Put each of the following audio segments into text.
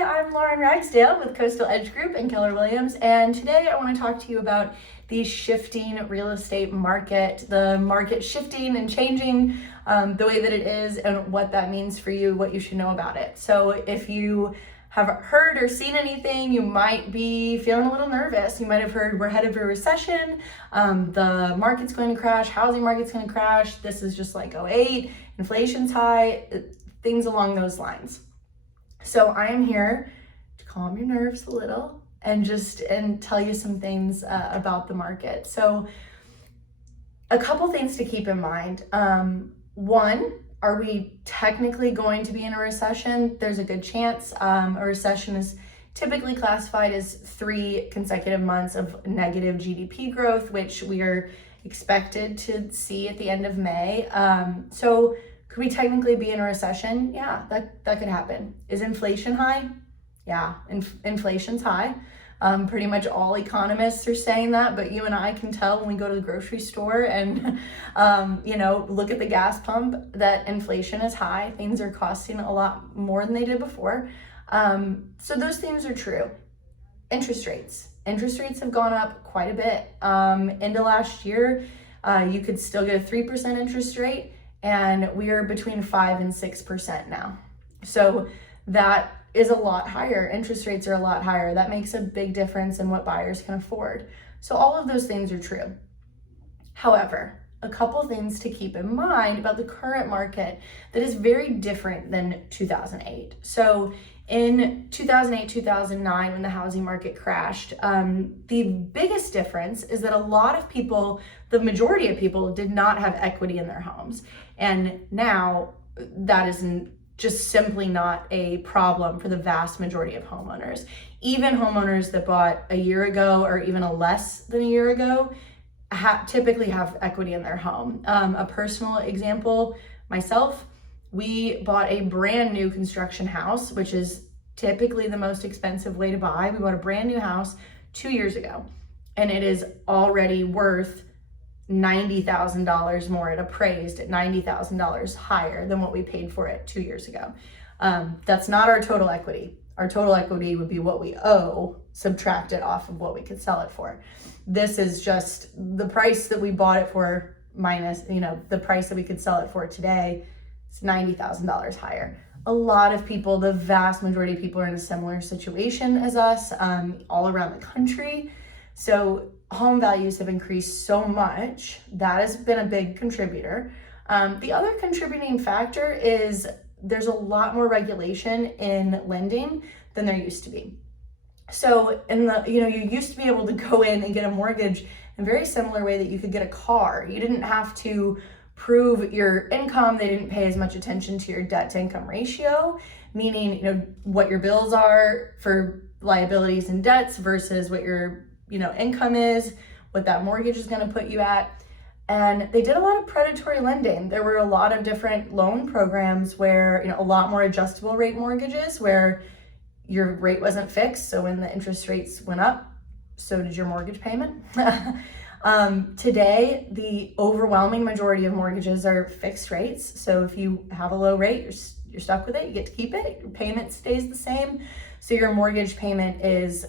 Hi, I'm Lauren Ragsdale with Coastal Edge Group and Keller Williams, and today I want to talk to you about the shifting real estate market, the market shifting and changing the way that it is and what that means for you, what you should know about it. So if you have heard or seen anything, you might be feeling a little nervous. You might have heard we're headed for a recession, the market's going to crash, housing market's going to crash, this is just like '08, inflation's high, things along those lines. So I am here to calm your nerves a little and tell you some things about the market. So a couple things to keep in mind. One, are we technically going to be in a recession? There's a good chance. A recession is typically classified as 3 consecutive months of negative GDP growth, which we are expected to see at the end of May. So could we technically be in a recession? Yeah, that could happen. Is inflation high? Yeah, inflation's high. Pretty much all economists are saying that, but you and I can tell when we go to the grocery store and, look at the gas pump that inflation is high. Things are costing a lot more than they did before. So those things are true. Interest rates have gone up quite a bit. Into last year, you could still get a 3% interest rate, and we are between 5 and 6% now. So that is a lot higher. Interest rates are a lot higher. That makes a big difference in what buyers can afford. So all of those things are true. However, a couple things to keep in mind about the current market that is very different than 2008. So in 2008, 2009, when the housing market crashed, the biggest difference is that a lot of people, the majority of people, did not have equity in their homes. And now that isn't just simply not a problem for the vast majority of homeowners. Even homeowners that bought a year ago or even a less than a year ago typically have equity in their home. A personal example, myself, we bought a brand new construction house, which is typically the most expensive way to buy. We bought a brand new house 2 years ago, and it is already worth $90,000 more. It appraised at $90,000 higher than what we paid for it 2 years ago. That's not our total equity. Our total equity would be what we owe, subtracted off of what we could sell it for. This is just the price that we bought it for minus, the price that we could sell it for today. It's $90,000 higher. A lot of people, the vast majority of people, are in a similar situation as us, all around the country. So home values have increased so much. That has been a big contributor. The other contributing factor is there's a lot more regulation in lending than there used to be. So you used to be able to go in and get a mortgage in a very similar way that you could get a car. You didn't have to prove your income. They didn't pay as much attention to your debt to income ratio, meaning, what your bills are for liabilities and debts versus what your income is, what that mortgage is going to put you at. And they did a lot of predatory lending. There were a lot of different loan programs where, a lot more adjustable rate mortgages where your rate wasn't fixed. So when the interest rates went up, so did your mortgage payment. Today, the overwhelming majority of mortgages are fixed rates. So if you have a low rate, you're stuck with it. You get to keep it. Your payment stays the same. So your mortgage payment is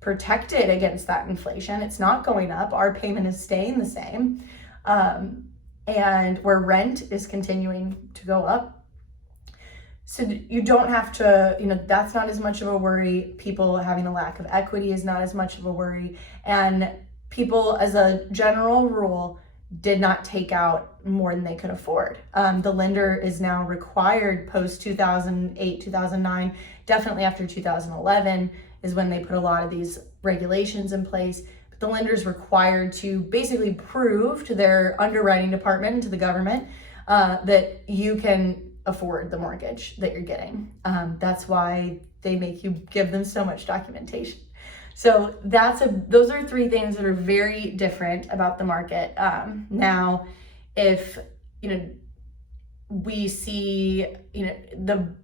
protected against that inflation. It's not going up. Our payment is staying the same. And where rent is continuing to go up. So you don't have to, that's not as much of a worry. People having a lack of equity is not as much of a worry. And people, as a general rule, did not take out more than they could afford. The lender is now required post 2008, 2009, definitely after 2011 is when they put a lot of these regulations in place. But the lender's required to basically prove to their underwriting department and to the government that you can afford the mortgage that you're getting. That's why they make you give them so much documentation. So those are 3 things that are very different about the market. Now, if, we see, the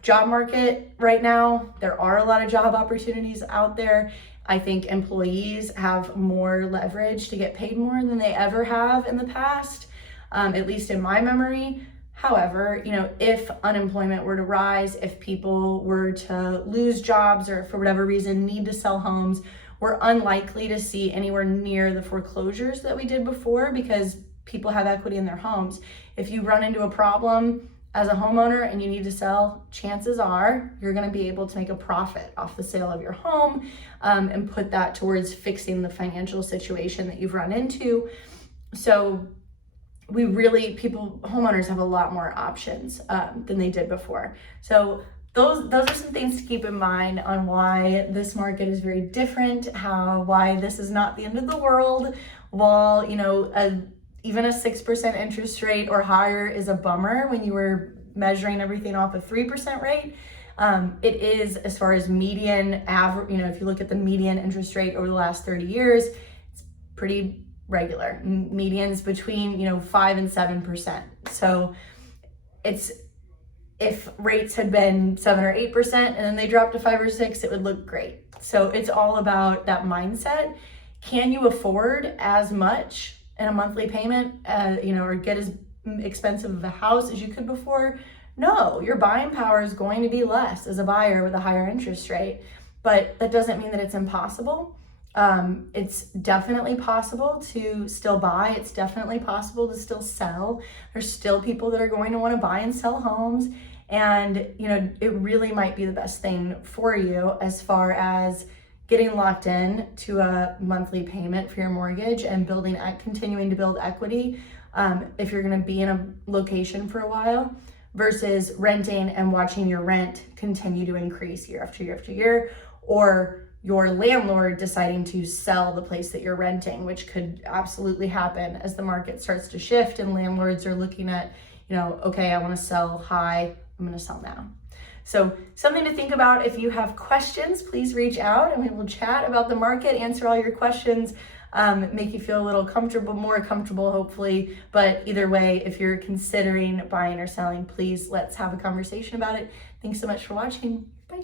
job market right now, there are a lot of job opportunities out there. I think employees have more leverage to get paid more than they ever have in the past, at least in my memory. However, if unemployment were to rise, if people were to lose jobs or for whatever reason need to sell homes, we're unlikely to see anywhere near the foreclosures that we did before because people have equity in their homes. If you run into a problem as a homeowner and you need to sell, chances are you're going to be able to make a profit off the sale of your home and put that towards fixing the financial situation that you've run into. So homeowners have a lot more options than they did before. So those are some things to keep in mind on why this market is very different, why this is not the end of the world, while, even a 6% interest rate or higher is a bummer when you were measuring everything off a 3% rate. It is, as far as median average, if you look at the median interest rate over the last 30 years, it's pretty regular. Medians between 5 and 7%. So if rates had been 7 or 8% and then they dropped to 5 or 6, it would look great. So it's all about that mindset. Can you afford as much in a monthly payment, or get as expensive of a house as you could before? No, your buying power is going to be less as a buyer with a higher interest rate, but that doesn't mean that it's impossible. It's definitely possible to still buy. It's definitely possible to still sell. There's still people that are going to want to buy and sell homes. And, it really might be the best thing for you as far as getting locked in to a monthly payment for your mortgage and continuing to build equity if you're going to be in a location for a while, versus renting and watching your rent continue to increase year after year after year, or your landlord deciding to sell the place that you're renting, which could absolutely happen as the market starts to shift and landlords are looking at, okay, I want to sell high, I'm going to sell now. So something to think about. If you have questions, please reach out and we will chat about the market, answer all your questions, make you feel a little more comfortable, hopefully. But either way, if you're considering buying or selling, please let's have a conversation about it. Thanks so much for watching. Bye.